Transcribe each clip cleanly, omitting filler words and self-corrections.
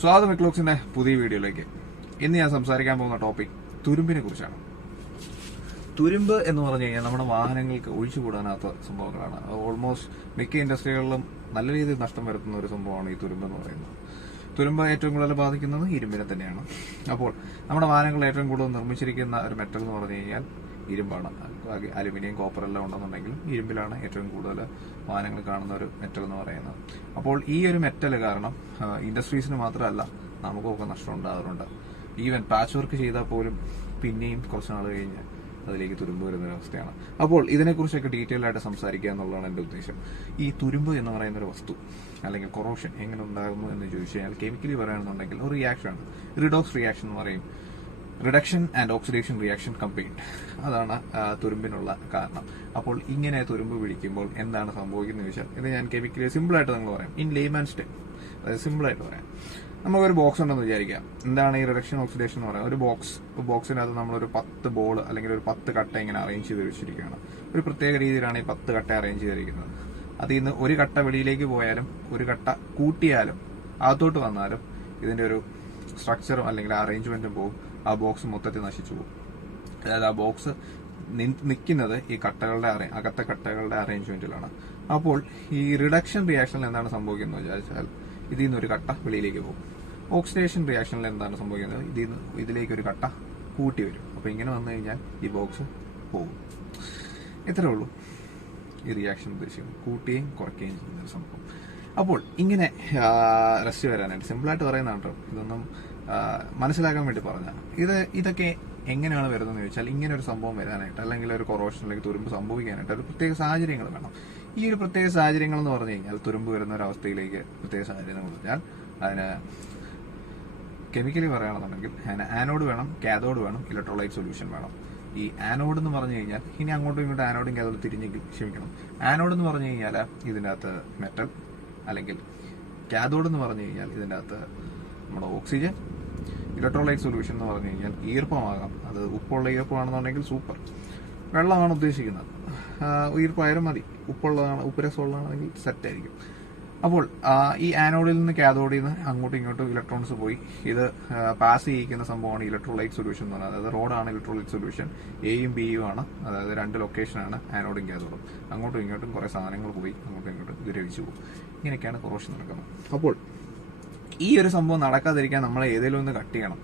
സ്വാഗതം മെക്ലോക്സിന്റെ പുതിയ വീഡിയോയിലേക്ക്. ഇന്ന് ഞാൻ സംസാരിക്കാൻ പോകുന്ന ടോപ്പിക് തുരുമ്പിനെ കുറിച്ചാണ്. തുരുമ്പ് എന്ന് പറഞ്ഞു കഴിഞ്ഞാൽ നമ്മുടെ വാഹനങ്ങൾക്ക് ഒഴിച്ചുകൂടാനാത്ത സംഭവങ്ങളാണ്. ഓൾമോസ്റ്റ് മിക്ക ഇൻഡസ്ട്രികളിലും നല്ല രീതിയിൽ നഷ്ടം വരുത്തുന്ന ഒരു സംഭവമാണ് ഈ തുരുമ്പ് എന്ന് പറയുന്നത്. തുരുമ്പ് ഏറ്റവും കൂടുതൽ ബാധിക്കുന്നത് ഇരുമ്പിനെ തന്നെയാണ്. അപ്പോൾ നമ്മുടെ വാഹനങ്ങൾ ഏറ്റവും കൂടുതൽ നിർമ്മിച്ചിരിക്കുന്ന ഒരു മെറ്റൽ എന്ന് പറഞ്ഞു കഴിഞ്ഞാൽ ഇരുമ്പാണ്. അലുമിനിയം, കോപ്പർ എല്ലാം ഉണ്ടെന്നുണ്ടെങ്കിലും ഇരുമ്പിലാണ് ഏറ്റവും കൂടുതൽ വാഹനങ്ങൾ കാണുന്ന ഒരു മെറ്റൽ എന്ന് പറയുന്നത്. അപ്പോൾ ഈ ഒരു മെറ്റൽ കാരണം ഇൻഡസ്ട്രീസിന് മാത്രമല്ല നമുക്കൊക്കെ നഷ്ടം ഉണ്ടാകാറുണ്ട്. ഈവൻ പാച്ച് വർക്ക് ചെയ്താൽ പോലും പിന്നെയും കുറച്ച് നാൾ കഴിഞ്ഞ് അതിലേക്ക് തുരുമ്പ് വരുന്നൊരവസ്ഥയാണ്. അപ്പോൾ ഇതിനെക്കുറിച്ചൊക്കെ ഡീറ്റെയിൽ ആയിട്ട് സംസാരിക്കുക എന്നുള്ളതാണ് എൻ്റെ ഉദ്ദേശം. ഈ തുരുമ്പ് എന്ന് പറയുന്ന ഒരു വസ്തു അല്ലെങ്കിൽ കൊറോഷൻ എങ്ങനെ ഉണ്ടാകുന്നു എന്ന് ചോദിച്ചു കഴിഞ്ഞാൽ കെമിക്കലി പറയുകയാണെന്നുണ്ടെങ്കിൽ ഒരു റിയാക്ഷനാണ്. റിഡോക്സ് റിയാക്ഷൻ എന്ന് പറയും. Reduction and oxidation reaction combined. അതാണ് തുരുമ്പിനുള്ള കാരണം. അപ്പോൾ ഇങ്ങനെ തുരുമ്പ് പിടിക്കുമ്പോൾ എന്താണ് സംഭവിക്കുന്നത് ചോദിച്ചാൽ ഇത് ഞാൻ കെമിക്കലി സിമ്പിളായിട്ട് നിങ്ങൾ പറയാം. ഇൻ ലേമാൻസ് ടൈം, അതായത് സിമ്പിളായിട്ട് പറയാം. നമുക്കൊരു ബോക്സ് ഉണ്ടെന്ന് വിചാരിക്കാം. എന്താണ് ഈ റിഡക്ഷൻ ഓക്സിഡേഷൻ എന്ന് പറയുന്നത്? ഒരു ബോക്സിനകത്ത് നമ്മളൊരു 10 ബോൾ അല്ലെങ്കിൽ ഒരു 10 കട്ട ഇങ്ങനെ അറേഞ്ച് ചെയ്ത് വെച്ചിരിക്കുകയാണ്. ഒരു പ്രത്യേക രീതിയിലാണ് ഈ 10 കട്ട അറേഞ്ച് ചെയ്തിരിക്കുന്നത്. അതിൽ നിന്ന് ഒരു കട്ട വെളിയിലേക്ക് പോയാലും ഒരു കട്ട കൂട്ടിയാലും അകത്തോട്ട് വന്നാലും ഇതിന്റെ ഒരു സ്ട്രക്ചറും അല്ലെങ്കിൽ അറേഞ്ച്മെന്റും പോകും. ആ ബോക്സ് മൊത്തത്തിൽ നശിച്ചു പോകും. അതായത് ആ ബോക്സ് നിൽക്കുന്നത് ഈ അകത്തെ കട്ടകളുടെ അറേഞ്ച്മെന്റിലാണ്. അപ്പോൾ ഈ റിഡക്ഷൻ റിയാക്ഷനിൽ എന്താണ് സംഭവിക്കുന്നത് വെച്ചാൽ ഇതിൽ നിന്ന് ഒരു കട്ട വെളിയിലേക്ക് പോകും. ഓക്സിഡേഷൻ റിയാക്ഷനിൽ എന്താണ് സംഭവിക്കുന്നത്? ഇതിലേക്ക് ഒരു കട്ട കൂട്ടി വരും. അപ്പൊ ഇങ്ങനെ വന്നു കഴിഞ്ഞാൽ ഈ ബോക്സ് പോകും. ഇത്രേ ഉള്ളൂ ഈ റിയാക്ഷൻ ഉദ്ദേശിക്കുന്നത്. കൂട്ടുകയും കുറയ്ക്കുകയും ചെയ്യുന്ന ഒരു സംഭവം. അപ്പോൾ ഇങ്ങനെ റെസ്റ്റ് വരാനായിട്ട് സിമ്പിളായിട്ട് പറയുന്നതാണ് കേട്ടോ. ഇതൊന്നും മനസ്സിലാക്കാൻ വേണ്ടി പറഞ്ഞ ഇതൊക്കെ എങ്ങനെയാണ് വരുന്നതെന്ന് ചോദിച്ചാൽ ഇങ്ങനെ ഒരു സംഭവം വരാനായിട്ട് അല്ലെങ്കിൽ ഒരു കൊറോഷൻ അല്ലെങ്കിൽ തുരുമ്പ് സംഭവിക്കാനായിട്ട് ഒരു പ്രത്യേക സാഹചര്യങ്ങൾ വേണം. ഈ ഒരു പ്രത്യേക സാഹചര്യങ്ങൾ എന്ന് പറഞ്ഞു കഴിഞ്ഞാൽ തുരുമ്പ് വരുന്ന ഒരു അവസ്ഥയിലേക്ക് പ്രത്യേക സാഹചര്യം എന്ന് പറഞ്ഞാൽ അതിന് കെമിക്കലി പറയുകയാണെന്നുണ്ടെങ്കിൽ അതിന് ആനോഡ് വേണം, കാഥോഡ് വേണം, ഇലക്ട്രോലൈറ്റ് സൊല്യൂഷൻ വേണം. ഈ ആനോഡ് എന്ന് പറഞ്ഞു കഴിഞ്ഞാൽ ഇനി അങ്ങോട്ടും ഇങ്ങോട്ടും ആനോഡും കാഥോഡും തിരിഞ്ഞെങ്കിൽ ക്ഷമിക്കണം. ആനോഡ് എന്ന് പറഞ്ഞു കഴിഞ്ഞാൽ ഇതിൻ്റെ അകത്ത് മെറ്റൽ, അല്ലെങ്കിൽ കാഥോഡ് എന്ന് പറഞ്ഞു കഴിഞ്ഞാൽ ഇതിൻ്റെ അകത്ത് നമ്മുടെ ഓക്സിജൻ. ഇലക്ട്രോലൈറ്റ് സൊല്യൂഷൻ എന്ന് പറഞ്ഞു കഴിഞ്ഞാൽ ഈർപ്പമാകാം. അത് ഉപ്പുള്ള ഈർപ്പമാണെന്നുണ്ടെങ്കിൽ സൂപ്പർ. വെള്ളമാണ് ഉദ്ദേശിക്കുന്നത്, ഈർപ്പമായാലും മതി. ഉപ്പുരസമുള്ളതാണെങ്കിൽ സെറ്റ് ആയിരിക്കും. അപ്പോൾ ഈ ആനോഡിൽ നിന്ന് കാഥോഡിൽ നിന്ന് അങ്ങോട്ടും ഇങ്ങോട്ടും ഇലക്ട്രോൺസ് പോയി ഇത് പാസ് ചെയ്യിക്കുന്ന സംഭവമാണ് ഇലക്ട്രോലൈറ്റ് സൊല്യൂഷൻ എന്ന് പറയുന്നത്. അതായത് റോഡാണ് ഇലക്ട്രോലൈറ്റ് സൊല്യൂഷൻ. എയും ബിയും ആണ്, അതായത് 2 ലൊക്കേഷനാണ് ആനോഡും കാഥോഡും. അങ്ങോട്ടും ഇങ്ങോട്ടും കുറെ സാധനങ്ങൾ പോയി അങ്ങോട്ടും ഇങ്ങോട്ടും ദ്രവിച്ചു പോകും. ഇങ്ങനെയൊക്കെയാണ് കൊറോഷൻ നടക്കുന്നത്. അപ്പോൾ ഈ ഒരു സംഭവം നടക്കാതിരിക്കാൻ നമ്മൾ ഏതെങ്കിലും ഒന്ന് കട്ട് ചെയ്യണം.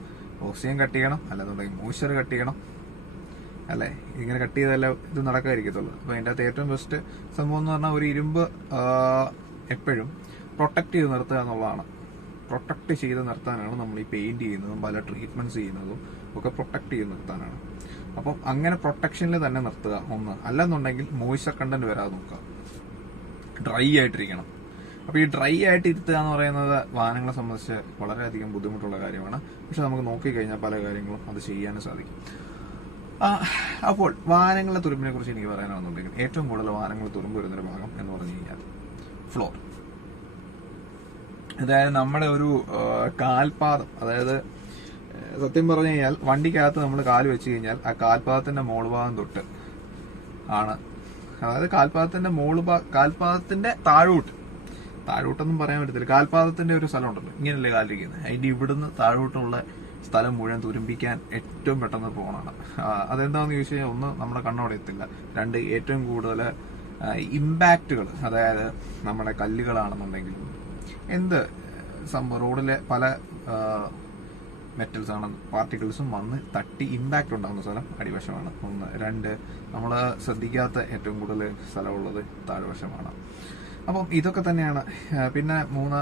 ഓക്സിജൻ കട്ട് ചെയ്യണം, അല്ലാന്നുണ്ടെങ്കിൽ മോയ്സ്ചർ കട്ട് ചെയ്യണം, അല്ലെ? ഇങ്ങനെ കട്ട് ചെയ്തല്ല ഇത് നടക്കാതിരിക്കത്തുള്ളൂ. അപ്പൊ അതിന്റെ അകത്ത് ഏറ്റവും ബെസ്റ്റ് സംഭവം എന്ന് പറഞ്ഞാൽ ഒരു ഇരുമ്പ് എപ്പോഴും പ്രൊട്ടക്ട് ചെയ്ത് നിർത്തുക എന്നുള്ളതാണ്. പ്രൊട്ടക്ട് ചെയ്ത് നിർത്താനാണ് നമ്മൾ ഈ പെയിന്റ് ചെയ്യുന്നതും പല ട്രീറ്റ്മെന്റ്സ് ചെയ്യുന്നതും ഒക്കെ പ്രൊട്ടക്ട് ചെയ്ത് നിർത്താനാണ്. അപ്പം അങ്ങനെ പ്രൊട്ടക്ഷനിൽ തന്നെ നിർത്തുക ഒന്ന്. അല്ലെന്നുണ്ടെങ്കിൽ മോയ്സ്ചർ കണ്ടന്റ് വരാതെ നോക്കുക. ഡ്രൈ ആയിട്ടിരിക്കണം. അപ്പൊ ഈ ഡ്രൈ ആയിട്ട് ഇരുത്തുക എന്ന് പറയുന്നത് വാഹനങ്ങളെ സംബന്ധിച്ച് വളരെയധികം ബുദ്ധിമുട്ടുള്ള കാര്യമാണ്. പക്ഷെ നമുക്ക് നോക്കിക്കഴിഞ്ഞാൽ പല കാര്യങ്ങളും അത് ചെയ്യാനും സാധിക്കും. അപ്പോൾ വാഹനങ്ങളുടെ തുരുമ്പിനെ കുറിച്ച് എനിക്ക് പറയാനാണെന്നുണ്ടെങ്കിൽ ഏറ്റവും കൂടുതൽ വാഹനങ്ങൾ തുരുമ്പ് വരുന്നൊരു ഭാഗം എന്ന് പറഞ്ഞു കഴിഞ്ഞാൽ ഫ്ലോർ. അതായത് നമ്മുടെ ഒരു കാൽപാദം, അതായത് സത്യം പറഞ്ഞു കഴിഞ്ഞാൽ വണ്ടിക്കകത്ത് നമ്മൾ കാല് വെച്ച് കഴിഞ്ഞാൽ ആ കാൽപാദത്തിന്റെ മോൾഭാഗം തൊട്ട് ആണ്, അതായത് കാൽപാദത്തിന്റെ താഴോട്ടൊന്നും പറയാൻ പറ്റത്തില്ല. കാൽപാദത്തിന്റെ ഒരു സ്ഥലം ഉണ്ടല്ലോ, ഇങ്ങനെയല്ലേ കാലിരിക്കുന്നത്. അതിന്റെ ഇവിടുന്ന് താഴോട്ടുള്ള സ്ഥലം മുഴുവൻ തുരുമ്പിക്കാൻ ഏറ്റവും പെട്ടെന്ന് പോകണമാണ്. അതെന്താണെന്ന് ചോദിച്ചു കഴിഞ്ഞാൽ ഒന്ന്, നമ്മുടെ കണ്ണോടെ എത്തില്ല. 2, ഏറ്റവും കൂടുതൽ ഇമ്പാക്റ്റുകൾ, അതായത് നമ്മുടെ കല്ലുകളാണെന്നുണ്ടെങ്കിൽ എന്ത് സംഭവം റോഡിലെ പല മെറ്റൽസ് ആണ് പാർട്ടിക്കിൾസും വന്ന് തട്ടി ഇമ്പാക്ട് ഉണ്ടാകുന്ന സ്ഥലം അടിവശമാണ്. 1. 2, നമ്മൾ ശ്രദ്ധിക്കാത്ത ഏറ്റവും കൂടുതൽ സ്ഥലമുള്ളത് താഴ്വശമാണ്. അപ്പം ഇതൊക്കെ തന്നെയാണ്. പിന്നെ 3,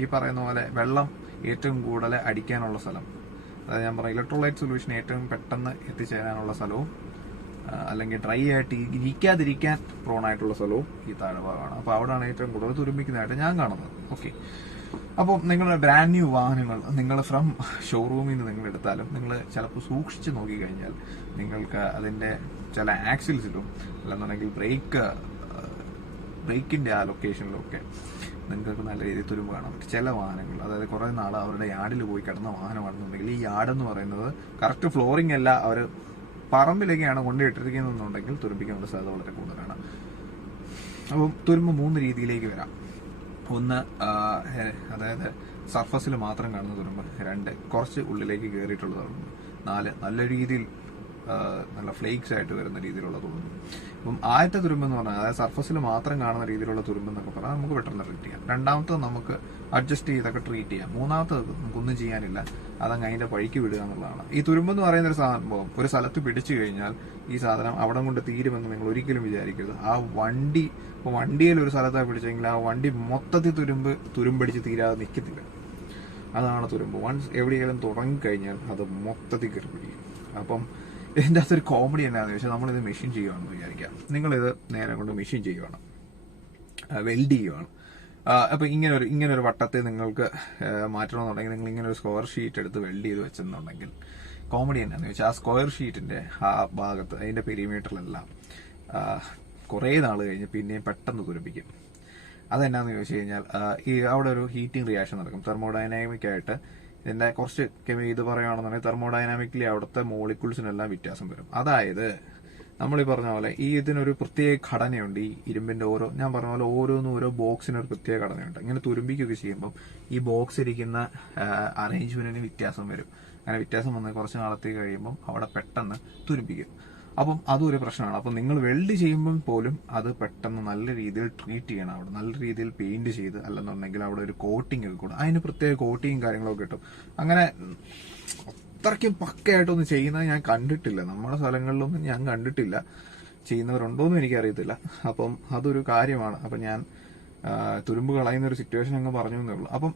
ഈ പറയുന്ന പോലെ വെള്ളം ഏറ്റവും കൂടുതൽ അടിക്കാനുള്ള സ്ഥലം, അതായത് ഞാൻ പറയാം ഇലക്ട്രോലൈറ്റ് സൊല്യൂഷൻ ഏറ്റവും പെട്ടെന്ന് എത്തിച്ചേരാനുള്ള സ്ഥലവും അല്ലെങ്കിൽ ഡ്രൈ ആയിട്ട് ഇരിക്കാതിരിക്കാൻ പ്രോണായിട്ടുള്ള സ്ഥലവും ഈ താഴ്ഭാഗമാണ്. അപ്പോൾ അവിടെയാണ് ഏറ്റവും കൂടുതൽ തുരുമ്പിക്കുന്നതായിട്ട് ഞാൻ കാണുന്നത്. ഓക്കെ, അപ്പോൾ നിങ്ങളുടെ ബ്രാൻഡ് ന്യൂ വാഹനങ്ങൾ നിങ്ങൾ ഫ്രം ഷോറൂമിൽ നിന്ന് നിങ്ങൾ എടുത്താലും നിങ്ങൾ ചിലപ്പോൾ സൂക്ഷിച്ച് നോക്കിക്കഴിഞ്ഞാൽ നിങ്ങൾക്ക് അതിന്റെ ചില ആക്സിൽസിലും അല്ലെന്നുണ്ടെങ്കിൽ ബ്രേക്കിന്റെ ആ ലൊക്കേഷനിലൊക്കെ നിങ്ങൾക്ക് നല്ല രീതിയിൽ തുരുമ്പ് കാണാൻ പറ്റും. ചില വാഹനങ്ങൾ, അതായത് കുറെ നാൾ അവരുടെ യാർഡിൽ പോയി കിടന്ന വാഹനമാണെന്നുണ്ടെങ്കിൽ ഈ യാർഡ് എന്ന് പറയുന്നത് കറക്റ്റ് ഫ്ലോറിംഗ് അല്ല, അവർ പറമ്പിലേക്കാണ് കൊണ്ടിട്ടിരിക്കുന്നതെന്നുണ്ടെങ്കിൽ തുരുമ്പിക്കാനുള്ള സാധ്യത വളരെ കൂടുതലാണ്. അപ്പം തുരുമ്പ് 3 രീതിയിലേക്ക് വരാം. ഒന്ന് അതായത് സർഫസിൽ മാത്രം കാണുന്ന തുരുമ്പ്, 2 കുറച്ച് ഉള്ളിലേക്ക് കയറിയിട്ടുള്ള തുരുമ്പ്, 4 നല്ല രീതിയിൽ നല്ല ഫ്ലേക്സ് ആയിട്ട് വരുന്ന രീതിയിലുള്ള തുരുമ്പ്. അപ്പം ആദ്യത്തെ തുരുമ്പ് എന്ന് പറഞ്ഞാൽ അതായത് സർഫസിൽ മാത്രം കാണുന്ന രീതിയിലുള്ള തുരുമ്പ് എന്നൊക്കെ പറഞ്ഞാൽ നമുക്ക് പെട്ടെന്ന് ട്രീറ്റ് ചെയ്യാം. രണ്ടാമത്തത് നമുക്ക് അഡ്ജസ്റ്റ് ചെയ്തൊക്കെ ട്രീറ്റ് ചെയ്യാം. മൂന്നാമത്തത് നമുക്കൊന്നും ചെയ്യാനില്ല, അതങ്ങ് അതിന്റെ വഴിക്ക് വിടുക എന്നുള്ളതാണ്. ഈ തുരുമ്പ് എന്ന് പറയുന്ന ഒരു സംഭവം ഒരു സ്ഥലത്ത് പിടിച്ചു കഴിഞ്ഞാൽ ഈ സാധനം അവിടെ കൊണ്ട് തീരുമെന്ന് നിങ്ങൾ ഒരിക്കലും വിചാരിക്കരുത്. ആ വണ്ടിയിൽ ഒരു സ്ഥലത്താണ് പിടിച്ചെങ്കിൽ ആ വണ്ടി മൊത്തത്തിൽ തുരുമ്പടിച്ച് തീരാതെ നിൽക്കത്തില്ല. അതാണ് തുരുമ്പ്. വൺസ് എവിടെയെങ്കിലും തുടങ്ങിക്കഴിഞ്ഞാൽ അത് മൊത്തത്തിൽ കയറി പിടിക്കും. അപ്പം ഇതിൻ്റെ അകത്തൊരു കോമഡി എന്നാന്ന് ചോദിച്ചാൽ നമ്മളിത് മെഷീൻ ചെയ്യുകയാണെന്ന് വിചാരിക്കാം. നിങ്ങളിത് നേരെ കൊണ്ട് മെഷീൻ ചെയ്യുവാണ്, വെൽഡ് ചെയ്യുവാണ്. അപ്പൊ ഇങ്ങനെ ഒരു വട്ടത്തെ നിങ്ങൾക്ക് മാറ്റണമെന്നുണ്ടെങ്കിൽ നിങ്ങൾ ഇങ്ങനെ ഒരു സ്ക്വയർ ഷീറ്റ് എടുത്ത് വെൽഡ് ചെയ്ത് വെച്ചെന്നുണ്ടെങ്കിൽ കോമഡി എന്നാന്ന് ചോദിച്ചാൽ ആ സ്ക്വയർ ഷീറ്റിന്റെ ആ ഭാഗത്ത് അതിന്റെ പെരിമീറ്ററിലെല്ലാം കുറേ നാൾ കഴിഞ്ഞ് പിന്നെയും പെട്ടെന്ന് തുരുപ്പിക്കും. അതെന്നാന്ന് ചോദിച്ചു കഴിഞ്ഞാൽ ഈ അവിടെ ഒരു ഹീറ്റിംഗ് റിയാക്ഷൻ നടക്കും. തെർമോഡൈനാമിക് ആയിട്ട് ഇതിന്റെ കുറച്ച് ഇത് പറയുകയാണെന്നുണ്ടെങ്കിൽ തെർമോഡൈനാമിക്കലി അവിടുത്തെ മോളിക്യൂൾസിനെല്ലാം വ്യത്യാസം വരും. അതായത് നമ്മൾ ഈ പറഞ്ഞ പോലെ ഇതിനൊരു പ്രത്യേക ഘടനയുണ്ട്. ഈ ഇരുമ്പിന്റെ ഞാൻ പറഞ്ഞ പോലെ ഓരോ ബോക്സിന് ഒരു പ്രത്യേക ഘടനയുണ്ട്. ഇങ്ങനെ തുരുമ്പിക്കുകയൊക്കെ ചെയ്യുമ്പോൾ ഈ ബോക്സ് ഇരിക്കുന്ന അറേഞ്ച്മെന്റിന് വ്യത്യാസം വരും. അങ്ങനെ വ്യത്യാസം വന്ന് കുറച്ച് നാളത്തേക്ക് കഴിയുമ്പോൾ അവിടെ പെട്ടെന്ന് തുരുമ്പിക്കും. അപ്പം അതും ഒരു പ്രശ്നമാണ്. അപ്പം നിങ്ങൾ വെൽഡ് ചെയ്യുമ്പോൾ പോലും അത് പെട്ടെന്ന് നല്ല രീതിയിൽ ട്രീറ്റ് ചെയ്യണം. അവിടെ നല്ല രീതിയിൽ പെയിന്റ് ചെയ്ത്, അല്ലെന്നുണ്ടെങ്കിൽ അവിടെ ഒരു കോട്ടിംഗ് ഒക്കെ കൂടെ, അതിന് പ്രത്യേക കോട്ടിങ് കാര്യങ്ങളൊക്കെ കിട്ടും. അങ്ങനെ അത്രയ്ക്കും പക്കയായിട്ടൊന്നും ചെയ്യുന്നത് ഞാൻ കണ്ടിട്ടില്ല. നമ്മുടെ സ്ഥലങ്ങളിലൊന്നും ഞാൻ കണ്ടിട്ടില്ല. ചെയ്യുന്നവരുണ്ടോയെന്നും എനിക്കറിയത്തില്ല. അപ്പം അതൊരു കാര്യമാണ്. അപ്പം ഞാൻ തുരുമ്പ് കളയുന്ന ഒരു സിറ്റുവേഷൻ അങ്ങ് പറഞ്ഞു എന്നേ ഉള്ളൂ. അപ്പം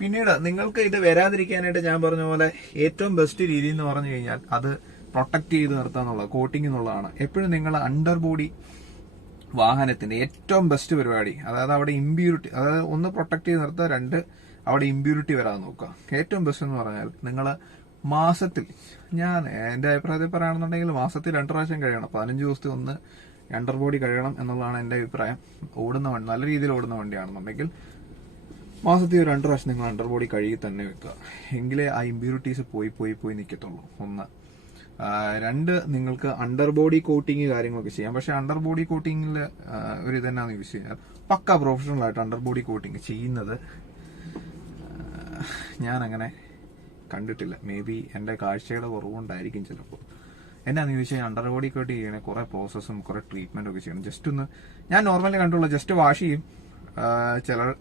പിന്നീട് നിങ്ങൾക്ക് ഇത് വരാതിരിക്കാനായിട്ട് ഞാൻ പറഞ്ഞ പോലെ ഏറ്റവും ബെസ്റ്റ് രീതി എന്ന് പറഞ്ഞു കഴിഞ്ഞാൽ അത് പ്രൊട്ടക്ട് ചെയ്ത് നിർത്താന്നുള്ളത്, കോട്ടിംഗ് എന്നുള്ളതാണ്. എപ്പോഴും നിങ്ങൾ അണ്ടർ ബോഡി വാഹനത്തിന്റെ ഏറ്റവും ബെസ്റ്റ് പരിപാടി, അതായത് അവിടെ ഇമ്പ്യൂരിറ്റി, അതായത് ഒന്ന് പ്രൊട്ടക്ട് ചെയ്ത് നിർത്തുക, 2 അവിടെ ഇമ്പ്യൂരിറ്റി വരാതെ നോക്കുക. ഏറ്റവും ബെസ്റ്റ് എന്ന് പറഞ്ഞാൽ നിങ്ങൾ മാസത്തിൽ, ഞാൻ എന്റെ അഭിപ്രായത്തിൽ പറയുകയാണെന്നുണ്ടെങ്കിൽ മാസത്തിൽ 2 പ്രാവശ്യം കഴിയണം. 15 ദിവസത്തിൽ ഒന്ന് അണ്ടർ ബോഡി കഴുകണം എന്നുള്ളതാണ് എന്റെ അഭിപ്രായം. നല്ല രീതിയിൽ ഓടുന്ന വണ്ടിയാണെന്നുണ്ടെങ്കിൽ മാസത്തിൽ 2 പ്രാവശ്യം നിങ്ങൾ അണ്ടർ ബോഡി കഴുകി തന്നെ വെക്കുക. എങ്കിലേ ആ ഇമ്പ്യൂരിറ്റീസ് പോയി നിൽക്കത്തുള്ളൂ. 1. 2 നിങ്ങൾക്ക് അണ്ടർ ബോഡി കോട്ടിങ് കാര്യങ്ങളൊക്കെ ചെയ്യാം. പക്ഷെ അണ്ടർ ബോഡി കോട്ടിങ്ങിൽ ഒരു ഇതെന്നാന്ന് ചോദിച്ചു കഴിഞ്ഞാൽ പക്ക പ്രൊഫഷണൽ ആയിട്ട് അണ്ടർ ബോഡി കോട്ടിങ് ചെയ്യുന്നത് ഞാൻ അങ്ങനെ കണ്ടിട്ടില്ല. മേ ബി എന്റെ കാഴ്ചയുടെ കുറവുകൊണ്ടായിരിക്കും ചിലപ്പോൾ. എന്നാന്ന് ചോദിച്ചാൽ അണ്ടർ ബോഡി കോട്ടിങ് ചെയ്യണേ കുറെ പ്രോസസ്സും കുറെ ട്രീറ്റ്മെന്റും ഒക്കെ ചെയ്യണം. ജസ്റ്റ് ഒന്ന് ഞാൻ നോർമലി കണ്ടുള്ള ജസ്റ്റ് വാഷ് ചെയ്യും,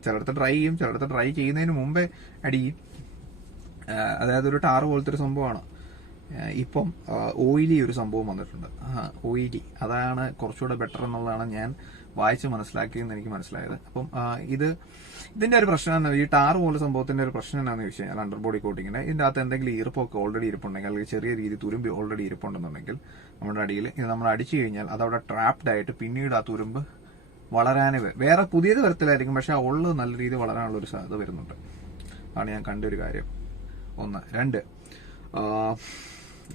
ചിലടത്ത് ഡ്രൈ ചെയ്യും, ചിലടത്ത് ഡ്രൈ ചെയ്യുന്നതിന് മുമ്പേ അടിയും. അതായത് ഒരു ടാറ് പോലത്തെ ഒരു സംഭവമാണ്. ഇപ്പം ഓയിലി ഒരു സംഭവം വന്നിട്ടുണ്ട്. ഓയിലി അതാണ് കുറച്ചുകൂടെ ബെറ്റർ എന്നുള്ളതാണ് ഞാൻ വായിച്ച് മനസ്സിലാക്കിയെന്ന് എനിക്ക് മനസ്സിലായത്. അപ്പം ഇതിന്റെ ഒരു പ്രശ്നം, ഈ ടാർ പോലെ സംഭവത്തിന്റെ ഒരു പ്രശ്നം എന്താണെന്ന് ചോദിച്ചു കഴിഞ്ഞാൽ അണ്ടർ ബോഡി കോട്ടിങ്ങിന് ഇതിന്റെ അകത്ത് എന്തെങ്കിലും ഈർപ്പൊക്കെ ഓൾറെഡി ഇരിപ്പുണ്ടെങ്കിൽ, അല്ലെങ്കിൽ ചെറിയ രീതി തുരുമ്പ് ഓൾറെഡി ഇരിപ്പുണ്ടെന്നുണ്ടെങ്കിൽ നമ്മുടെ അടിയിൽ ഇത് നമ്മൾ അടിച്ചു കഴിഞ്ഞാൽ അതവിടെ ട്രാപ്ഡ് ആയിട്ട് പിന്നീട് ആ തുരുമ്പ് വളരാനേ വേറെ പുതിയത് വരത്തിലായിരിക്കും, പക്ഷെ ഉള്ളത് നല്ല രീതിയിൽ വളരാനുള്ള ഒരു സാധ്യത വരുന്നുണ്ട്. അതാണ് ഞാൻ കണ്ടൊരു കാര്യം. 1. 2,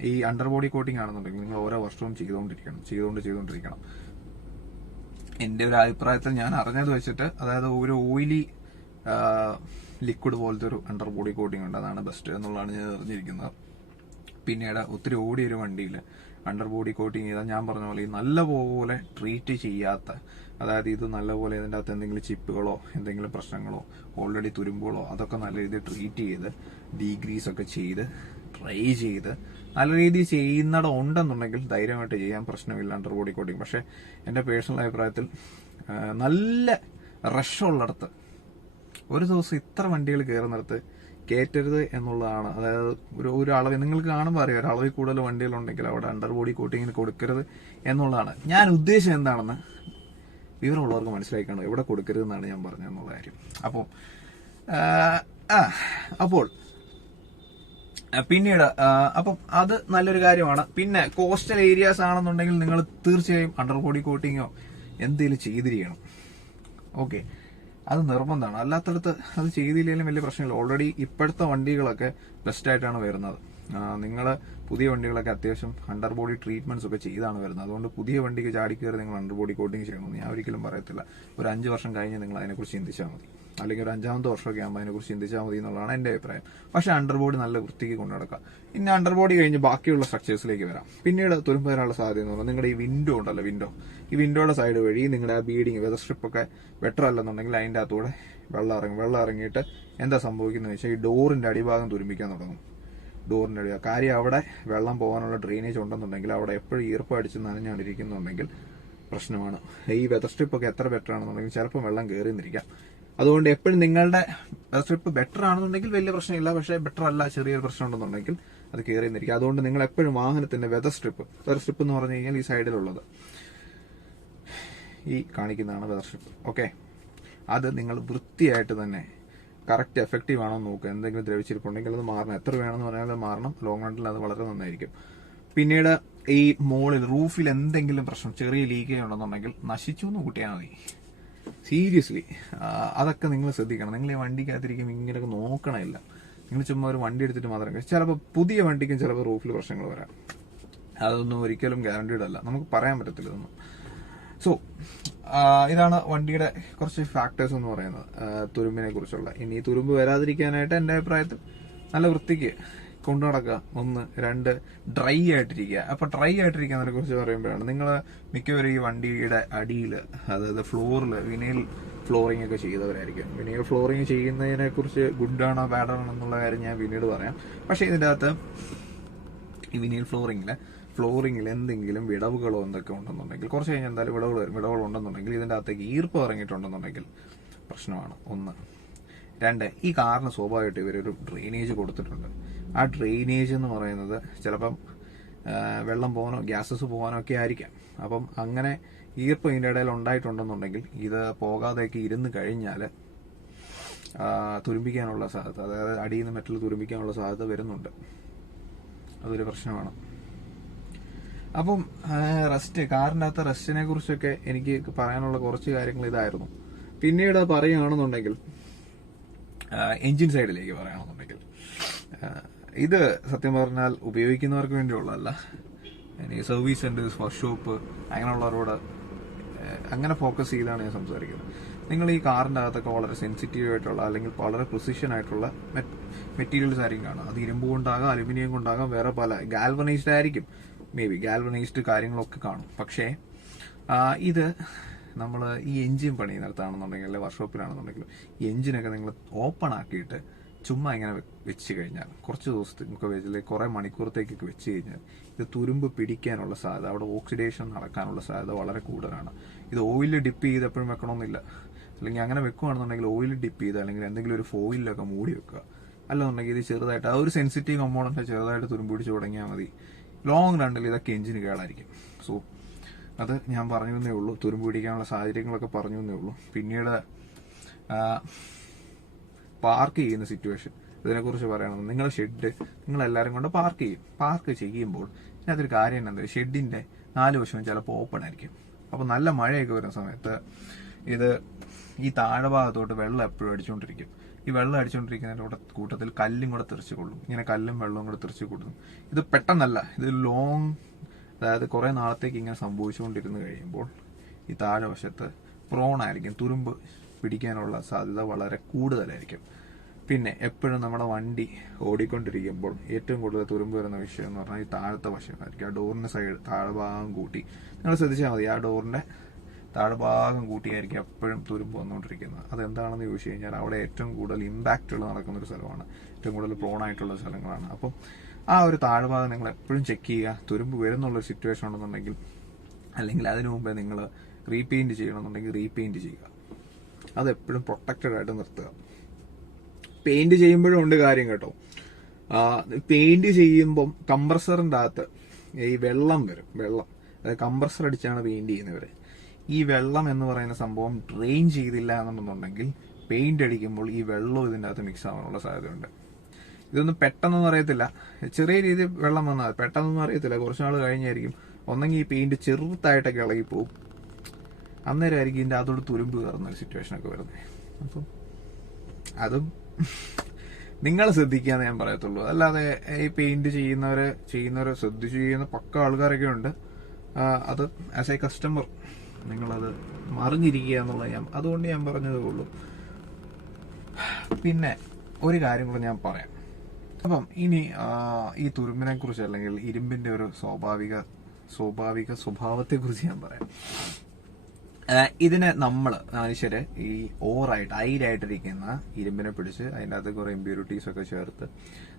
ഈ അണ്ടർ ബോഡി കോട്ടിംഗ് ആണെന്നുണ്ടെങ്കിൽ നിങ്ങൾ ഓരോ വർഷവും ചെയ്തുകൊണ്ടിരിക്കണം. എന്റെ ഒരു അഭിപ്രായത്തിൽ ഞാൻ അറിഞ്ഞത് വെച്ചിട്ട്, അതായത് ഒരു ഓയിലി ലിക്വിഡ് പോലത്തെ ഒരു അണ്ടർ ബോഡി കോട്ടിംഗ് ഉണ്ട്, അതാണ് ബെസ്റ്റ് എന്നുള്ളതാണ് ഞാൻ അറിഞ്ഞിരിക്കുന്നത്. പിന്നീട് ഒത്തിരി ഓടിയൊരു വണ്ടിയിൽ അണ്ടർ ബോഡി കോട്ടിങ് ചെയ്താൽ ഞാൻ പറഞ്ഞ പോലെ നല്ലപോലെ ട്രീറ്റ് ചെയ്യാത്ത, അതായത് ഇത് നല്ലപോലെ ഇതിൻ്റെ അകത്ത് എന്തെങ്കിലും ചിപ്പുകളോ എന്തെങ്കിലും പ്രശ്നങ്ങളോ ഓൾറെഡി തുരുമ്പുകളോ അതൊക്കെ നല്ല രീതിയിൽ ട്രീറ്റ് ചെയ്ത് ഡീഗ്രീസ് ഒക്കെ ചെയ്ത് ട്രൈ ചെയ്ത് നല്ല രീതിയിൽ ചെയ്യുന്നിടം ഉണ്ടെന്നുണ്ടെങ്കിൽ ധൈര്യമായിട്ട് ചെയ്യാൻ പ്രശ്നമില്ല അണ്ടർ ബോഡി കോട്ടിങ്. പക്ഷെ എൻ്റെ പേഴ്സണൽ അഭിപ്രായത്തിൽ നല്ല റഷുള്ളിടത്ത് ഒരു ദിവസം ഇത്ര വണ്ടികൾ കയറുന്നിടത്ത് കയറ്റരുത് എന്നുള്ളതാണ്. അതായത് ഒരു അളവ് നിങ്ങൾക്ക് കാണുമ്പോൾ അറിയാം, ഒരു അളവിൽ കൂടുതൽ വണ്ടികളുണ്ടെങ്കിൽ അവിടെ അണ്ടർ ബോഡി കോട്ടിങ്ങിന് കൊടുക്കരുത് എന്നുള്ളതാണ്. ഞാൻ ഉദ്ദേശം എന്താണെന്ന് വിവരമുള്ളവർക്ക് മനസ്സിലാക്കണം. എവിടെ കൊടുക്കരുത് എന്നാണ് ഞാൻ പറഞ്ഞതെന്നുള്ള കാര്യം. അപ്പോൾ പിന്നീട് അപ്പം അത് നല്ലൊരു കാര്യമാണ്. പിന്നെ കോസ്റ്റൽ ഏരിയാസ് ആണെന്നുണ്ടെങ്കിൽ നിങ്ങൾ തീർച്ചയായും അണ്ടർ ബോഡി കോട്ടിങ്ങോ എന്തെങ്കിലും ചെയ്തിരിക്കണം. ഓക്കെ, അത് നിർബന്ധമാണ്. അല്ലാത്തടത്ത് അത് ചെയ്തില്ലെങ്കിലും വലിയ പ്രശ്നമില്ല. ഓൾറെഡി ഇപ്പോഴത്തെ വണ്ടികളൊക്കെ ബെസ്റ്റ് ആയിട്ടാണ് വരുന്നത്. നിങ്ങൾ പുതിയ വണ്ടികളൊക്കെ അത്യാവശ്യം അണ്ടർ ബോഡി ട്രീറ്റ്മെന്റ്സ് ഒക്കെ ചെയ്താണ് വരുന്നത്. അതുകൊണ്ട് പുതിയ വണ്ടിക്ക് ചാടിക്കയറി നിങ്ങൾ അണ്ടർ ബോഡി കോട്ടിങ് ചെയ്യണമെന്ന് ഞാൻ ഒരിക്കലും പറയത്തില്ല. ഒരു 5 വർഷം കഴിഞ്ഞ് നിങ്ങൾ അതിനെക്കുറിച്ച് ചിന്തിച്ചാൽ മതി, അല്ലെങ്കിൽ ഒരു 5ാമത്തെ വർഷമൊക്കെ ആകുമ്പോൾ അതിനെക്കുറിച്ച് ചിന്തിച്ചാൽ മതി എന്നുള്ളതാണ് എൻ്റെ അഭിപ്രായം. പക്ഷേ അണ്ടർ ബോഡി നല്ല വൃത്തിക്ക് കൊണ്ടു നടക്കുക. ഇനി അണ്ടർ ബോഡി കഴിഞ്ഞ് ബാക്കിയുള്ള സ്ട്രക്ചേഴ്സിലേക്ക് വരാം. പിന്നീട് തുരുമ്പ് വരാനുള്ള സാധ്യത എന്ന് പറഞ്ഞാൽ നിങ്ങളുടെ ഈ വിൻഡോ ഉണ്ടല്ലോ, ഈ വിൻഡോയുടെ സൈഡ് വഴി നിങ്ങളുടെ ആ ബീഡിങ് വെതർ സ്ട്രിപ്പ് ഒക്കെ ബെറ്റർ അല്ലെന്നുണ്ടെങ്കിൽ അതിൻ്റെ അകത്തൂടെ വെള്ളം ഇറങ്ങിയിട്ട് എന്താ സംഭവിക്കുന്നത് വെച്ചാൽ ഈ ഡോറിന്റെ അടിഭാഗം തുരുമ്പിക്കാൻ തുടങ്ങും. ഡോറിന്റെ അടിഭാഗം കാര്യം അവിടെ വെള്ളം പോകാനുള്ള ഡ്രെയിനേജ് ഉണ്ടെന്നുണ്ടെങ്കിൽ അവിടെ എപ്പോഴും ഈർപ്പം അടിച്ച് നനഞ്ഞാണ്ടിരിക്കുന്നുണ്ടെങ്കിൽ പ്രശ്നമാണ്. ഈ വെതർ സ്ട്രിപ്പ് ഒക്കെ എത്ര ബെറ്റർ ആണെന്നുണ്ടെങ്കിൽ ചിലപ്പോൾ വെള്ളം കയറിയെന്നിരിക്കാം. അതുകൊണ്ട് എപ്പോഴും നിങ്ങളുടെ വെതർ സ്ട്രിപ്പ് ബെറ്റർ ആണെന്നുണ്ടെങ്കിൽ വലിയ പ്രശ്നമില്ല. പക്ഷേ ബെറ്റർ അല്ല, ചെറിയൊരു പ്രശ്നം ഉണ്ടെന്നുണ്ടെങ്കിൽ അത് കയറിയെന്നിരിക്കും. അതുകൊണ്ട് നിങ്ങൾ എപ്പോഴും വാഹനത്തിന്റെ വെതർ സ്ട്രിപ്പ് എന്ന് പറഞ്ഞു കഴിഞ്ഞാൽ ഈ സൈഡിലുള്ളത് ഈ കാണിക്കുന്നതാണ് വെതർ സ്ട്രിപ്പ്. ഓക്കെ, അത് നിങ്ങൾ വൃത്തിയായിട്ട് തന്നെ കറക്റ്റ് എഫക്റ്റീവ് ആണോ നോക്കുക. എന്തെങ്കിലും ദ്രവിച്ചിരിപ്പുണ്ടെങ്കിൽ അത് മാറണം. എത്ര വേണമെന്ന് പറഞ്ഞാൽ മാറണം. ലോങ് റണ്ണിൽ അത് വളരെ നന്നായിരിക്കും. പിന്നീട് ഈ മോളിൽ റൂഫിൽ എന്തെങ്കിലും പ്രശ്നം, ചെറിയ ലീക്കേജ് ഉണ്ടെന്നുണ്ടെങ്കിൽ നശിച്ചു എന്ന് കൂട്ടിയാൽ മതി. സീരിയസ്ലി അതൊക്കെ നിങ്ങൾ ശ്രദ്ധിക്കണം. നിങ്ങൾ ഈ വണ്ടിക്കകത്തിരിക്കും ഇങ്ങനെയൊക്കെ നോക്കണമില്ല. നിങ്ങൾ ചുമ്മാ ഒരു വണ്ടി എടുത്തിട്ട് മാത്രം ചിലപ്പോൾ പുതിയ വണ്ടിക്കും ചിലപ്പോൾ റൂഫിൽ പ്രശ്നങ്ങൾ വരാം. അതൊന്നും ഒരിക്കലും ഗ്യാരണ്ടീഡ് അല്ല, നമുക്ക് പറയാൻ പറ്റത്തില്ല ഇതൊന്നും. സോ ഇതാണ് വണ്ടിയുടെ കുറച്ച് ഫാക്ടേഴ്സ് എന്ന് പറയുന്നത് തുരുമ്പിനെ കുറിച്ചുള്ള. ഇനി തുരുമ്പ് വരാതിരിക്കാനായിട്ട് എൻ്റെ അഭിപ്രായത്തിൽ നല്ല വൃത്തിക്ക് കൊണ്ടു നടക്കുക. 1, 2 ഡ്രൈ ആയിട്ടിരിക്കുക. അപ്പൊ ഡ്രൈ ആയിട്ടിരിക്കുന്നതിനെ കുറിച്ച് പറയുമ്പോഴാണ് നിങ്ങൾ മിക്കവരും ഈ വണ്ടിയുടെ അടിയിൽ, അതായത് ഫ്ലോറിൽ വിനൈൽ ഫ്ലോറിംഗ് ഒക്കെ ചെയ്തവരായിരിക്കും. വിനൈൽ ഫ്ലോറിംഗ് ചെയ്യുന്നതിനെ കുറിച്ച് ഗുഡാണോ ബാഡാണോ എന്നുള്ള കാര്യം ഞാൻ പിന്നീട് പറയാം. പക്ഷെ ഇതിൻ്റെ അകത്ത് ഈ വിനൈൽ ഫ്ലോറിംഗിൽ എന്തെങ്കിലും വിടവുകളോ എന്തൊക്കെ ഉണ്ടെന്നുണ്ടെങ്കിൽ കുറച്ച് കഴിഞ്ഞാൽ എന്തായാലും വിടവുകൾ ഉണ്ടെന്നുണ്ടെങ്കിൽ ഇതിൻ്റെ അകത്തേക്ക് ഈർപ്പം ഇറങ്ങിയിട്ടുണ്ടെന്നുണ്ടെങ്കിൽ പ്രശ്നമാണ്. 1. 2, ഈ കാറിന് സ്വാഭാവികമായിട്ട് ഇവരൊരു ഡ്രെയിനേജ് കൊടുത്തിട്ടുണ്ട്. ആ ഡ്രെയിനേജ് എന്ന് പറയുന്നത് ചിലപ്പം വെള്ളം പോകാനോ ഗ്യാസസ് പോകാനോ ഒക്കെ ആയിരിക്കാം. അപ്പം അങ്ങനെ ഈർപ്പം ഇതിൻ്റെ ഇടയിൽ ഉണ്ടായിട്ടുണ്ടെന്നുണ്ടെങ്കിൽ ഇത് പോകാതെയൊക്കെ ഇരുന്ന് കഴിഞ്ഞാൽ തുരുമ്പിക്കാനുള്ള സാധ്യത, അതായത് അടിയിൽ നിന്ന് മെറ്റൽ തുരുമ്പിക്കാനുള്ള സാധ്യത വരുന്നുണ്ട്. അതൊരു പ്രശ്നമാണ്. അപ്പം കാറിൻ്റെ അകത്ത് റെസ്റ്റിനെ കുറിച്ചൊക്കെ എനിക്ക് പറയാനുള്ള കുറച്ച് കാര്യങ്ങൾ ഇതായിരുന്നു. പിന്നീട് പറയുകയാണെന്നുണ്ടെങ്കിൽ എൻജിൻ സൈഡിലേക്ക് പറയുകയാണെന്നുണ്ടെങ്കിൽ ഇത് സത്യം പറഞ്ഞാൽ ഉപയോഗിക്കുന്നവർക്ക് വേണ്ടിയുള്ളതല്ല. ഇനി സർവീസ് സെന്റേഴ്സ്, വർക്ക്ഷോപ്പ് അങ്ങനെയുള്ളവരോട് അങ്ങനെ ഫോക്കസ് ചെയ്താണ് ഞാൻ സംസാരിക്കുന്നത്. നിങ്ങൾ ഈ കാറിൻ്റെ അകത്തൊക്കെ വളരെ സെൻസിറ്റീവ് ആയിട്ടുള്ള അല്ലെങ്കിൽ വളരെ പ്രിസിഷൻ ആയിട്ടുള്ള മെറ്റീരിയൽസ് ആയിരിക്കും കാണുക. അത് ഇരുമ്പ് കൊണ്ടാകാം, അലുമിനിയം കൊണ്ടാകാം, വേറെ പല ഗാൽവനൈസ്ഡ് ആയിരിക്കും. മേ ബി ഗാൽവനൈസ്ഡ് കാര്യങ്ങളൊക്കെ കാണും. പക്ഷേ ഇത് നമ്മൾ ഈ എഞ്ചിൻ പണി നടത്താണെന്നുണ്ടെങ്കിൽ വർക്ക്ഷോപ്പിലാണെന്നുണ്ടെങ്കിൽ ഈ എഞ്ചിനൊക്കെ നിങ്ങൾ ഓപ്പൺ ആക്കിയിട്ട് ചുമ്മാ ഇങ്ങനെ വെച്ച് കഴിഞ്ഞാൽ കുറച്ച് ദിവസത്തേക്ക് കുറെ മണിക്കൂറത്തേക്കൊക്കെ വെച്ച് കഴിഞ്ഞാൽ ഇത് തുരുമ്പ് പിടിക്കാനുള്ള സാധ്യത, അവിടെ ഓക്സിഡേഷൻ നടക്കാനുള്ള സാധ്യത വളരെ കൂടുതലാണ്. ഇത് ഓയിലിൽ ഡിപ്പ് ചെയ്ത് എപ്പോഴും വെക്കണമെന്നില്ല. അല്ലെങ്കിൽ അങ്ങനെ വെക്കുകയാണെന്നുണ്ടെങ്കിൽ ഓയിൽ ഡിപ്പ് ചെയ്ത് അല്ലെങ്കിൽ എന്തെങ്കിലും ഒരു ഫോയിലൊക്കെ മൂടി വെക്കുക. അല്ലെന്നുണ്ടെങ്കിൽ ഇത് ചെറുതായിട്ട് ആ ഒരു സെൻസിറ്റീവ് കമ്പോണന്റ് ചെറുതായിട്ട് തുരുമ്പ് പിടിച്ച് തുടങ്ങിയാൽ മതി. ലോങ് റണ്ണിൽ ഇതൊക്കെ എഞ്ചിന് കേടായിരിക്കും. സോ അത് ഞാൻ പറഞ്ഞു തന്നേ ഉള്ളൂ. തുരുമ്പ് പിടിക്കാനുള്ള സാഹചര്യങ്ങളൊക്കെ പറഞ്ഞു തന്നേ ഉള്ളൂ. പിന്നീട് പാർക്ക് ചെയ്യുന്ന സിറ്റുവേഷൻ, ഇതിനെക്കുറിച്ച് പറയണം. നിങ്ങളുടെ ഷെഡ് നിങ്ങളെല്ലാവരും കൊണ്ട് പാർക്ക് ചെയ്യുമ്പോൾ ഇതിനകത്തൊരു കാര്യം എന്താ, ഷെഡിന്റെ 4 വശവും ചിലപ്പോൾ ഓപ്പൺ ആയിരിക്കും. അപ്പോൾ നല്ല മഴയൊക്കെ വരുന്ന സമയത്ത് ഇത് ഈ താഴെ ഭാഗത്തോട്ട് വെള്ളം എപ്പോഴും അടിച്ചുകൊണ്ടിരിക്കും. ഈ വെള്ളം അടിച്ചുകൊണ്ടിരിക്കുന്നതിൻ്റെ കൂട്ടത്തിൽ കല്ലും കൂടെ തെറിച്ച് കൊള്ളും. ഇങ്ങനെ കല്ലും വെള്ളവും കൂടെ തെറിച്ച് കൊള്ളും. ഇത് പെട്ടെന്നല്ല, ഇത് അതായത് കുറെ നാളത്തേക്ക് ഇങ്ങനെ സംഭവിച്ചുകൊണ്ടിരുന്ന് കഴിയുമ്പോൾ ഈ താഴെ വശത്ത് പ്രോൺ ആയിരിക്കും, തുരുമ്പ് പിടിക്കാനുള്ള സാധ്യത വളരെ കൂടുതലായിരിക്കും. പിന്നെ എപ്പോഴും നമ്മുടെ വണ്ടി ഓടിക്കൊണ്ടിരിക്കുമ്പോൾ ഏറ്റവും കൂടുതൽ തുരുമ്പ് വരുന്ന വിഷയം എന്ന് പറഞ്ഞാൽ ഈ താഴത്തെ വശമായിരിക്കും. ആ ഡോറിന്റെ സൈഡ് താഴ്ഭാഗം കൂട്ടി നിങ്ങൾ ശ്രദ്ധിച്ചാൽ മതി. ആ ഡോറിന്റെ താഴ്ഭാഗം കൂട്ടിയായിരിക്കും എപ്പോഴും തുരുമ്പ് വന്നുകൊണ്ടിരിക്കുന്നത്. അതെന്താണെന്ന് ചോദിച്ചു കഴിഞ്ഞാൽ അവിടെ ഏറ്റവും കൂടുതൽ ഇമ്പാക്റ്റുകൾ നടക്കുന്ന ഒരു സ്ഥലമാണ്, ഏറ്റവും കൂടുതൽ പ്രോൺ ആയിട്ടുള്ള സ്ഥലങ്ങളാണ്. അപ്പം ആ ഒരു താഴ്ഭാഗം നിങ്ങൾ എപ്പോഴും ചെക്ക് ചെയ്യുക. തുരുമ്പ് വരുന്നുള്ളൊരു സിറ്റുവേഷൻ ഉണ്ടെന്നുണ്ടെങ്കിൽ, അല്ലെങ്കിൽ അതിനു മുമ്പേ നിങ്ങൾ റീപെയിന്റ് ചെയ്യണമെന്നുണ്ടെങ്കിൽ റീപെയിന്റ് ചെയ്യുക. അതെപ്പോഴും പ്രൊട്ടക്റ്റഡ് ആയിട്ട് നിർത്തുക. പെയിന്റ് ചെയ്യുമ്പോഴും ഉണ്ട് കാര്യം കേട്ടോ. പെയിന്റ് ചെയ്യുമ്പം കംപ്രസറിന്റെ അകത്ത് ഈ വെള്ളം വരും. അതായത് കംപ്രസർ അടിച്ചാണ് പെയിന്റ് ചെയ്യുന്നവര്. ഈ വെള്ളം എന്ന് പറയുന്ന സംഭവം ഡ്രെയിൻ ചെയ്തില്ല എന്നുണ്ടെന്നുണ്ടെങ്കിൽ പെയിന്റ് അടിക്കുമ്പോൾ ഈ വെള്ളം ഇതിൻ്റെ അകത്ത് മിക്സ് ആവാനുള്ള സാധ്യതയുണ്ട്. ഇതൊന്നും പെട്ടെന്നൊന്നും അറിയത്തില്ല. ചെറിയ രീതിയിൽ വെള്ളം വന്നാൽ പെട്ടെന്നൊന്നും അറിയത്തില്ല. കുറച്ചുനാൾ കഴിഞ്ഞായിരിക്കും ഒന്നെങ്കിൽ ഈ പെയിന്റ് ചെറുതായിട്ടൊക്കെ ഇളകിപ്പോവും. അന്നേരമായിരിക്കും ഇതിൻ്റെ അതോട് തുരുമ്പ് കയറുന്ന ഒരു സിറ്റുവേഷനൊക്കെ വരുന്നത്. അപ്പം അതും നിങ്ങൾ ശ്രദ്ധിക്കാന്ന് ഞാൻ പറയത്തുള്ളൂ. അല്ലാതെ ഈ പെയിന്റ് ചെയ്യുന്നവരെ ശ്രദ്ധിച്ച് ചെയ്യുന്ന പക്ക ആൾക്കാരൊക്കെ ഉണ്ട്. അത് ആസ് എ കസ്റ്റമർ നിങ്ങളത് മറിഞ്ഞിരിക്കുക എന്നുള്ളത് അതുകൊണ്ട് ഞാൻ പറഞ്ഞതേ ഉള്ളൂ. പിന്നെ ഒരു കാര്യം കൂടെ ഞാൻ പറയാം. അപ്പം ഇനി ഈ തുരുമ്പിനെ കുറിച്ച് അല്ലെങ്കിൽ ഇരുമ്പിന്റെ ഒരു സ്വാഭാവിക സ്വഭാവത്തെ കുറിച്ച് ഞാൻ പറയാം. ഇതിനെ നമ്മൾ മനുഷ്യര് ഈ ഓവറായിട്ട് അയിലായിട്ടിരിക്കുന്ന ഇരുമ്പിനെ പിടിച്ച് അതിൻ്റെ അകത്ത് കുറെ ഇമ്പ്യൂരിറ്റീസ് ഒക്കെ ചേർത്ത്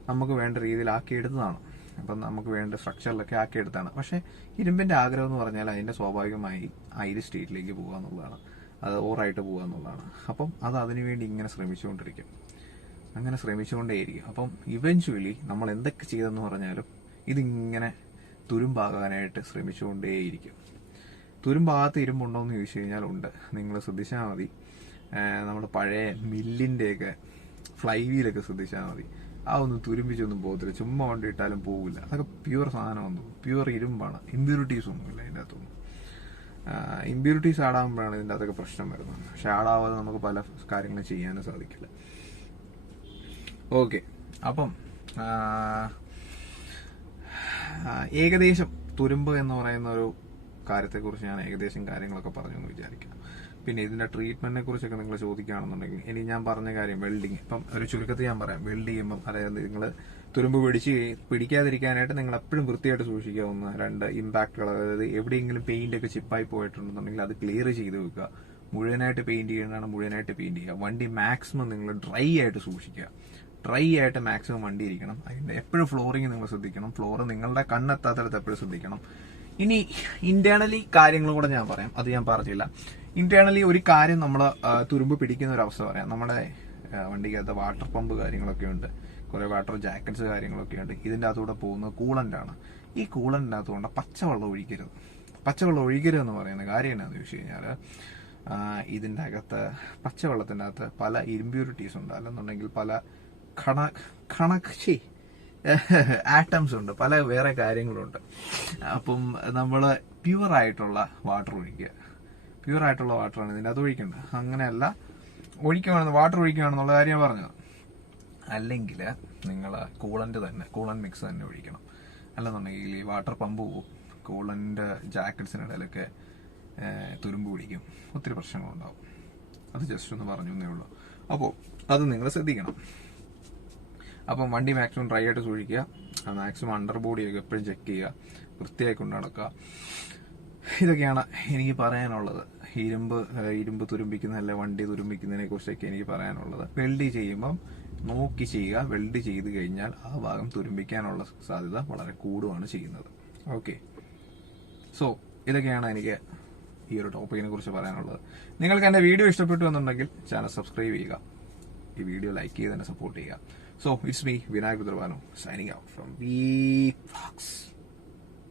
നമുക്ക് വേണ്ട രീതിയിൽ ആക്കിയെടുത്തതാണ്. അപ്പം നമുക്ക് വേണ്ട സ്ട്രക്ചറിലൊക്കെ ആക്കിയെടുത്താണ്. പക്ഷെ ഇരുമ്പിന്റെ ആഗ്രഹം എന്ന് പറഞ്ഞാൽ അതിന്റെ സ്വാഭാവികമായി അയിര് സ്റ്റേറ്റിലേക്ക് പോകുക എന്നുള്ളതാണ്, അത് ഓവറായിട്ട് പോകുക എന്നുള്ളതാണ്. അപ്പം അത് അതിനുവേണ്ടി ഇങ്ങനെ ശ്രമിച്ചുകൊണ്ടിരിക്കും, അങ്ങനെ ശ്രമിച്ചുകൊണ്ടേയിരിക്കും. അപ്പം ഇവഞ്ച്വലി നമ്മൾ എന്തൊക്കെ ചെയ്തെന്ന് പറഞ്ഞാലും ഇതിങ്ങനെ തുരുമ്പാകാനായിട്ട് ശ്രമിച്ചുകൊണ്ടേയിരിക്കും. തുരുമ്പാകാത്ത ഇരുമ്പുണ്ടോ എന്ന് ചോദിച്ചു കഴിഞ്ഞാൽ ഉണ്ട്. നിങ്ങൾ ശ്രദ്ധിച്ചാൽ മതി, നമ്മുടെ പഴയ മില്ലിൻ്റെയൊക്കെ ഫ്ലൈ വീലൊക്കെ ശ്രദ്ധിച്ചാൽ മതി, ആ ഒന്നും തുരുമ്പിച്ചൊന്നും പോകത്തില്ല, ചുമ്മാ വണ്ടി ഇട്ടാലും പോകില്ല. അതൊക്കെ പ്യുവർ സാധനമൊന്നും, പ്യുവർ ഇരുമ്പാണ്, ഇമ്പ്യൂരിറ്റീസ് ഒന്നുമില്ല അതിൻ്റെ അകത്തൊന്നും. ഇമ്പ്യൂരിറ്റീസ് ആടാകുമ്പോഴാണ് ഇതിൻ്റെ അകത്തൊക്കെ പ്രശ്നം വരുന്നത്. പക്ഷെ ആടാവാതെ നമുക്ക് പല കാര്യങ്ങളും ചെയ്യാനും സാധിക്കില്ല. ഓക്കെ, അപ്പം ഏകദേശം തുരുമ്പ് എന്ന് പറയുന്ന ഒരു കാര്യത്തെക്കുറിച്ച് ഞാൻ ഏകദേശം കാര്യങ്ങളൊക്കെ പറഞ്ഞു എന്ന് വിചാരിക്കാം. പിന്നെ ഇതിന്റെ ട്രീറ്റ്മെന്റിനെ കുറിച്ചൊക്കെ നിങ്ങൾ ചോദിക്കുകയാണെന്നുണ്ടെങ്കിൽ ഇനി ഞാൻ പറഞ്ഞ കാര്യം വെൽഡിങ്, ഇപ്പം ഒരു ചുരുക്കത്തിൽ ഞാൻ പറയാം. വെൽഡ് ചെയ്യുമ്പം അതായത് നിങ്ങൾ തുരുമ്പ് പിടിക്കാതിരിക്കാനായിട്ട് നിങ്ങൾ എപ്പോഴും വൃത്തിയായിട്ട് സൂക്ഷിക്കാവുന്ന 2 ഇമ്പാക്റ്റുകൾ, അതായത് എവിടെയെങ്കിലും പെയിന്റ് ഒക്കെ ചിപ്പായി പോയിട്ടുണ്ടെന്നുണ്ടെങ്കിൽ അത് ക്ലിയർ ചെയ്ത് വെക്കുക. മുഴുവനായിട്ട് പെയിന്റ് ചെയ്യേണ്ടതാണ് മുഴുവനായിട്ട് പെയിന്റ് ചെയ്യുക. വണ്ടി മാക്സിമം നിങ്ങൾ ഡ്രൈ ആയിട്ട് സൂക്ഷിക്കുക. ഡ്രൈ ആയിട്ട് മാക്സിമം വണ്ടി ഇരിക്കണം. അതിന്റെ എപ്പോഴും ഫ്ലോറിങ് നിങ്ങൾ ശ്രദ്ധിക്കണം. ഫ്ലോർ നിങ്ങളുടെ കണ്ണെത്താത്തടത്ത് എപ്പോഴും ശ്രദ്ധിക്കണം. ഇനി ഇന്റേണലി കാര്യങ്ങളും കൂടെ ഞാൻ പറയാം, അത് ഞാൻ പറഞ്ഞില്ല. ഇന്റേണലി ഒരു കാര്യം നമ്മൾ തുരുമ്പ് പിടിക്കുന്ന ഒരു അവസ്ഥ പറയാം. നമ്മുടെ വണ്ടിക്കകത്ത് വാട്ടർ പമ്പ് കാര്യങ്ങളൊക്കെ ഉണ്ട്, കുറെ വാട്ടർ ജാക്കറ്റ്സ് കാര്യങ്ങളൊക്കെ ഉണ്ട്. ഇതിൻ്റെ അകത്തൂടെ പോകുന്നത് കൂളന്റ് ആണ്. ഈ കൂളന്റിൻ്റെ അകത്തുകൊണ്ട് പച്ചവെള്ളം ഒഴിക്കരുത്. പച്ചവെള്ളം ഒഴിക്കരുത് എന്ന് പറയുന്ന കാര്യം എന്നാന്ന് ചോദിച്ചു കഴിഞ്ഞാൽ, ഇതിൻ്റെ അകത്ത് പച്ചവെള്ളത്തിൻ്റെ അകത്ത് പല ഇമ്പ്യൂരിറ്റീസ് ഉണ്ട്, അല്ലെന്നുണ്ടെങ്കിൽ പല ആറ്റംസ് ഉണ്ട്, പല വേറെ കാര്യങ്ങളുണ്ട്. അപ്പം നമ്മൾ പ്യുവർ ആയിട്ടുള്ള വാട്ടർ ഒഴിക്കുക. പ്യുവർ ആയിട്ടുള്ള വാട്ടറാണ് ഇതിൻ്റെ അത് ഒഴിക്കേണ്ടത്. അങ്ങനെയല്ല ഒഴിക്കുകയാണെന്ന് വാട്ടർ ഒഴിക്കുകയാണെന്നുള്ള കാര്യം ഞാൻ പറഞ്ഞത്. അല്ലെങ്കിൽ നിങ്ങൾ കൂളന്റ് മിക്സ് തന്നെ ഒഴിക്കണം. അല്ലെന്നുണ്ടെങ്കിൽ ഈ വാട്ടർ പമ്പ് പോവും, കൂളന്റ് ജാക്കറ്റ്സിനിടയിലൊക്കെ തുരുമ്പ് പിടിക്കും, ഒത്തിരി പ്രശ്നങ്ങളുണ്ടാവും. അത് ജസ്റ്റ് ഒന്ന് പറഞ്ഞു എന്നേ ഉള്ളൂ. അപ്പോൾ അത് നിങ്ങൾ ശ്രദ്ധിക്കണം. അപ്പം വണ്ടി മാക്സിമം ഡ്രൈ ആയിട്ട് സൂക്ഷിക്കുക. മാക്സിമം അണ്ടർ ബോഡിയൊക്കെ എപ്പോഴും ചെക്ക് ചെയ്യുക, വൃത്തിയായി കൊണ്ട് നടക്കുക. ഇതൊക്കെയാണ് എനിക്ക് പറയാനുള്ളത്. ഇരുമ്പ് തുരുമ്പിക്കുന്നതല്ല, വണ്ടി തുരുമ്പിക്കുന്നതിനെ കുറിച്ചൊക്കെ എനിക്ക് പറയാനുള്ളത്. വെൽഡ് ചെയ്യുമ്പം നോക്കി ചെയ്യുക. വെൽഡ് ചെയ്ത് കഴിഞ്ഞാൽ ആ ഭാഗം തുരുമ്പിക്കാനുള്ള സാധ്യത വളരെ കൂടുകയാണ് ചെയ്യുന്നത്. ഓക്കെ, സോ ഇതൊക്കെയാണ് എനിക്ക് ഈ ഒരു ടോപ്പിക്കിനെ കുറിച്ച് പറയാനുള്ളത്. നിങ്ങൾക്ക് എന്റെ വീഡിയോ ഇഷ്ടപ്പെട്ടു എന്നുണ്ടെങ്കിൽ ചാനൽ സബ്സ്ക്രൈബ് ചെയ്യുക, ഈ വീഡിയോ ലൈക്ക് ചെയ്ത് തന്നെ സപ്പോർട്ട് ചെയ്യുക. So it's me, Vinayak Vidravanu, signing out from V Fox.